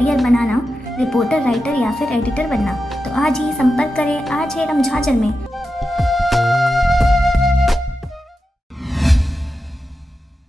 Career बनाना, reporter, writer या फिर editor बनना, तो आज ही संपर्क करें आज है रमझाझर में।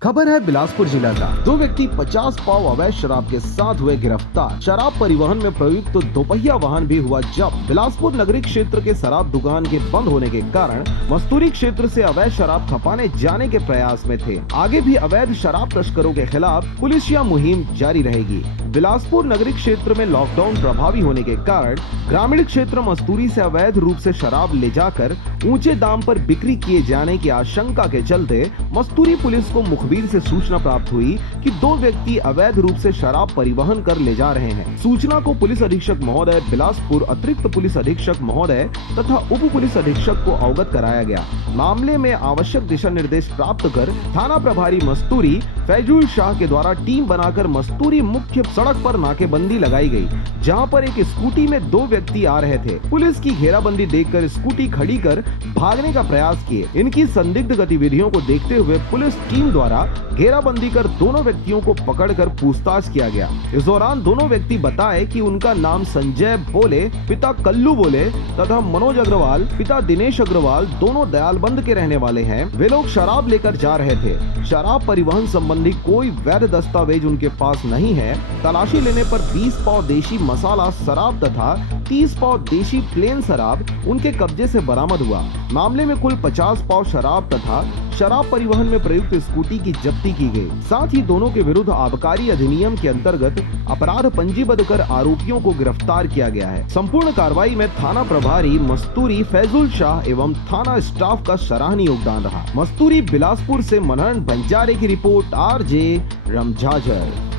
खबर है बिलासपुर जिला का। दो व्यक्ति 50 पाव अवैध शराब के साथ हुए गिरफ्तार। शराब परिवहन में प्रयुक्त दोपहिया वाहन भी हुआ जब्त। बिलासपुर नगरी क्षेत्र के शराब दुकान के बंद होने के कारण मस्तूरी क्षेत्र से अवैध शराब खपाने जाने के प्रयास में थे। आगे भी अवैध शराब तस्करों के खिलाफ पुलिसिया मुहिम जारी रहेगी। बिलासपुर नगरी क्षेत्र में लॉकडाउन प्रभावी होने के कारण ग्रामीण क्षेत्र मस्तूरी से अवैध रूप से शराब ले जाकर ऊंचे दाम पर बिक्री किए जाने की आशंका के चलते मस्तूरी पुलिस को मुखबिर से सूचना प्राप्त हुई कि दो व्यक्ति अवैध रूप से शराब परिवहन कर ले जा रहे हैं। सूचना को पुलिस अधीक्षक महोदय बिलासपुर, अतिरिक्त पुलिस अधीक्षक महोदय तथा उप पुलिस अधीक्षक को अवगत कराया गया। मामले में आवश्यक दिशा निर्देश प्राप्त कर थाना प्रभारी मस्तूरी फैजुल शाह के द्वारा टीम बनाकर मस्तूरी मुख्य सड़क पर नाकेबंदी लगाई गई, जहां पर एक स्कूटी में दो व्यक्ति आ रहे थे। पुलिस की घेराबंदी देखकर स्कूटी खड़ी कर भागने का प्रयास किए। इनकी संदिग्ध गतिविधियों को देखते हुए पुलिस टीम द्वारा घेराबंदी कर दोनों व्यक्तियों को पकड़कर पूछताछ किया गया। इस दौरान दोनों व्यक्ति बताए कि उनका नाम संजय बोले, पिता कल्लू बोले तथा मनोज अग्रवाल, पिता दिनेश अग्रवाल, दोनों दयालबंद के रहने वाले हैं। वे लोग शराब लेकर जा रहे थे। शराब परिवहन संबंधी कोई वैध दस्तावेज उनके पास नहीं है। तलाशी लेने पर 20 पाव देशी मसाला शराब तथा 30 पाव देशी प्लेन शराब उनके कब्जे से बरामद हुआ। मामले में कुल 50 पाव शराब तथा शराब परिवहन में प्रयुक्त स्कूटी की जब्ती की गई। साथ ही दोनों के विरुद्ध आबकारी अधिनियम के अंतर्गत अपराध पंजीबद्ध कर आरोपियों को गिरफ्तार किया गया है। संपूर्ण कार्रवाई में थाना प्रभारी मस्तूरी फैजुल शाह एवं थाना स्टाफ का सराहनीय योगदान रहा। मस्तूरी बिलासपुर से मनोहर बंजारे की रिपोर्ट, RJ रमझाझर।